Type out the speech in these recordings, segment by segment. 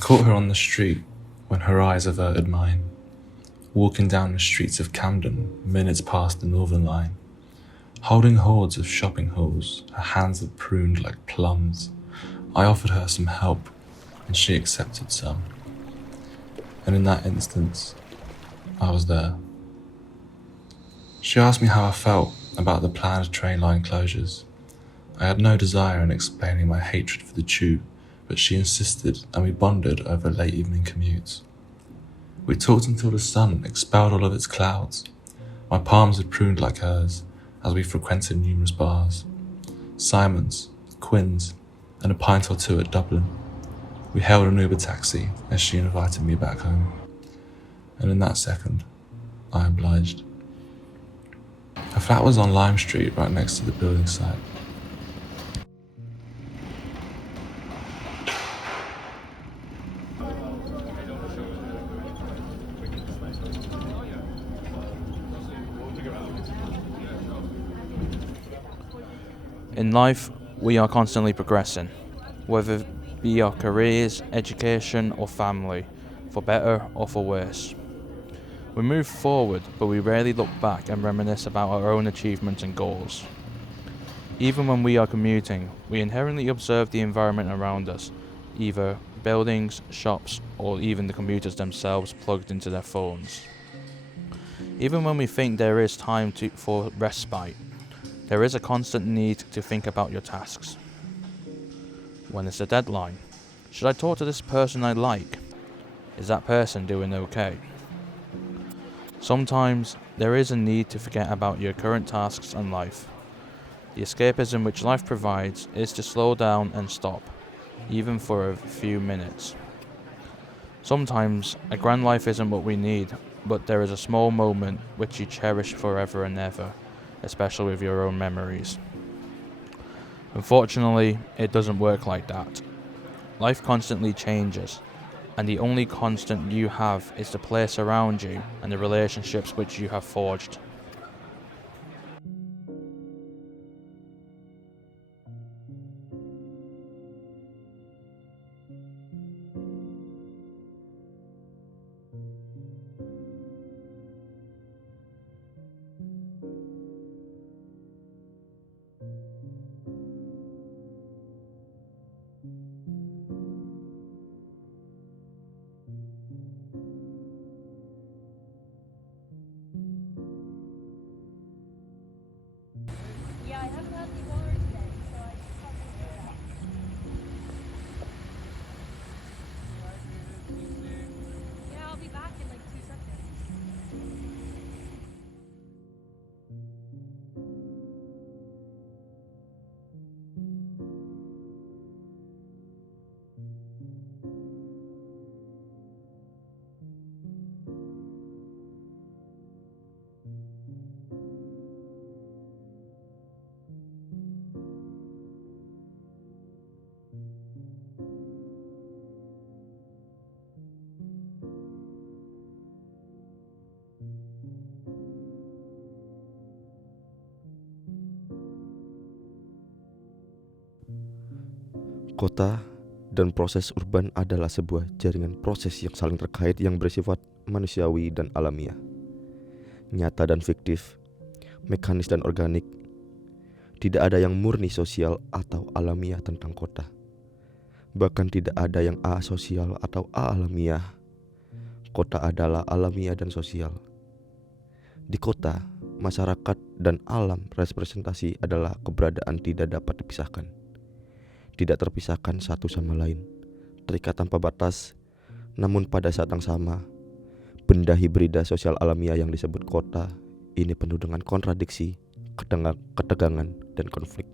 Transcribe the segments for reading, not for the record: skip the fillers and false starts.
caught her on the street when her eyes averted mine, walking down the streets of Camden minutes past the Northern Line, holding hordes of shopping hauls, her hands that pruned like plums. I offered her some help, and she accepted some. And in that instance, I was there. She asked me how I felt about the planned train line closures. I had no desire in explaining my hatred for the tube, but she insisted, and we bonded over late evening commutes. We talked until the sun expelled all of its clouds. My palms had pruned like hers as we frequented numerous bars. Simon's, Quinn's, and a pint or two at Dublin. We hailed an Uber taxi as she invited me back home. And in that second, I obliged. Her flat was on Lime Street, right next to the building site. In life, we are constantly progressing, whether it be our careers, education, or family, for better or for worse. We move forward, but we rarely look back and reminisce about our own achievements and goals. Even when we are commuting, we inherently observe the environment around us, either buildings, shops, or even the commuters themselves plugged into their phones. Even when we think there is time for respite, there is a constant need to think about your tasks. When is the deadline? Should I talk to this person I like? Is that person doing okay? Sometimes there is a need to forget about your current tasks and life. The escapism which life provides is to slow down and stop, even for a few minutes. Sometimes a grand life isn't what we need, but there is a small moment which you cherish forever and ever, especially with your own memories. Unfortunately, it doesn't work like that. Life constantly changes, and the only constant you have is the place around you and the relationships which you have forged. Yeah, I haven't had any water today, so I just thought to do that. Yeah, I'll be back in like 2 seconds. Kota dan proses urban adalah sebuah jaringan proses yang saling terkait yang bersifat manusiawi dan alamiah, nyata dan fiktif, mekanis dan organik. Tidak ada yang murni sosial atau alamiah tentang kota. Bahkan tidak ada yang asosial atau alamiah. Kota adalah alamiah dan sosial. Di kota, masyarakat dan alam representasi adalah keberadaan tidak dapat dipisahkan. Tidak terpisahkan satu sama lain, terikat tanpa batas. Namun pada saat yang sama, benda hibrida sosial alamiah yang disebut kota ini penuh dengan kontradiksi, ketegangan, dan konflik.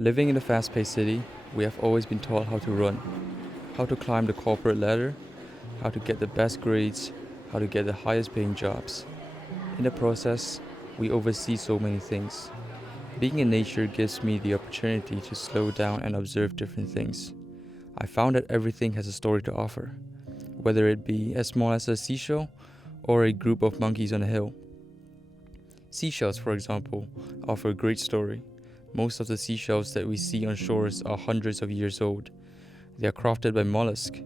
Living in a fast-paced city, we have always been taught how to run, how to climb the corporate ladder, how to get the best grades, how to get the highest paying jobs. In the process, we oversee so many things. Being in nature gives me the opportunity to slow down and observe different things. I found that everything has a story to offer, whether it be as small as a seashell or a group of monkeys on a hill. Seashells, for example, offer a great story. Most of the seashells that we see on shores are hundreds of years old. They are crafted by mollusks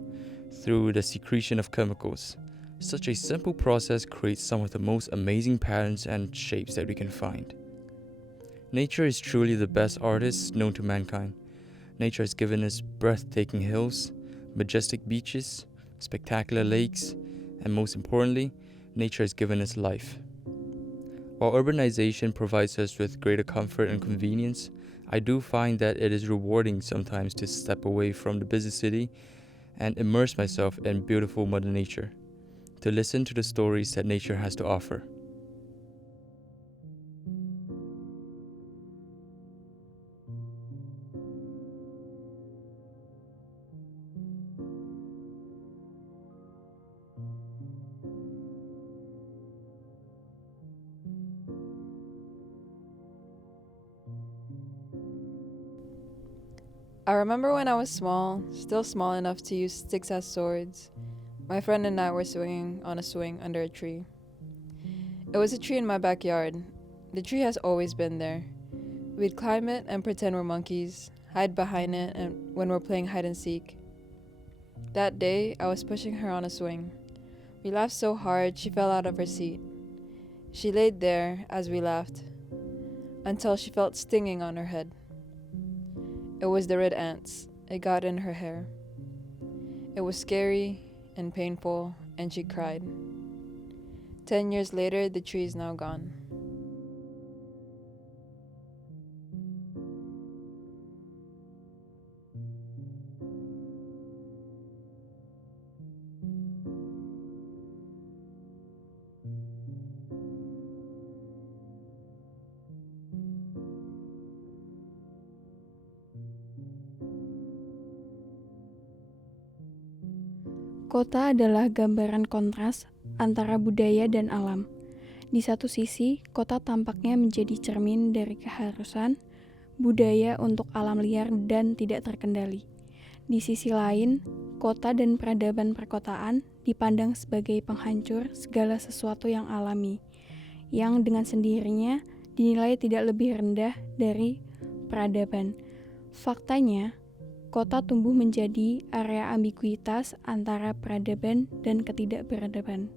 through the secretion of chemicals. Such a simple process creates some of the most amazing patterns and shapes that we can find. Nature is truly the best artist known to mankind. Nature has given us breathtaking hills, majestic beaches, spectacular lakes, and most importantly, nature has given us life. While urbanization provides us with greater comfort and convenience, I do find that it is rewarding sometimes to step away from the busy city and immerse myself in beautiful Mother Nature, to listen to the stories that nature has to offer. I remember when I was small, still small enough to use sticks as swords. My friend and I were swinging on a swing under a tree. It was a tree in my backyard. The tree has always been there. We'd climb it and pretend we're monkeys, hide behind it and when we're playing hide and seek. That day, I was pushing her on a swing. We laughed so hard she fell out of her seat. She laid there as we laughed, until she felt stinging on her head. It was the red ants. It got in her hair. It was scary and painful, and she cried. 10 years later, the tree is now gone. Kota adalah gambaran kontras antara budaya dan alam. Di satu sisi, kota tampaknya menjadi cermin dari keharusan budaya untuk alam liar dan tidak terkendali. Di sisi lain, kota dan peradaban perkotaan dipandang sebagai penghancur segala sesuatu yang alami, yang dengan sendirinya dinilai tidak lebih rendah dari peradaban. Faktanya, kota tumbuh menjadi area ambiguitas antara peradaban dan ketidakperadaban.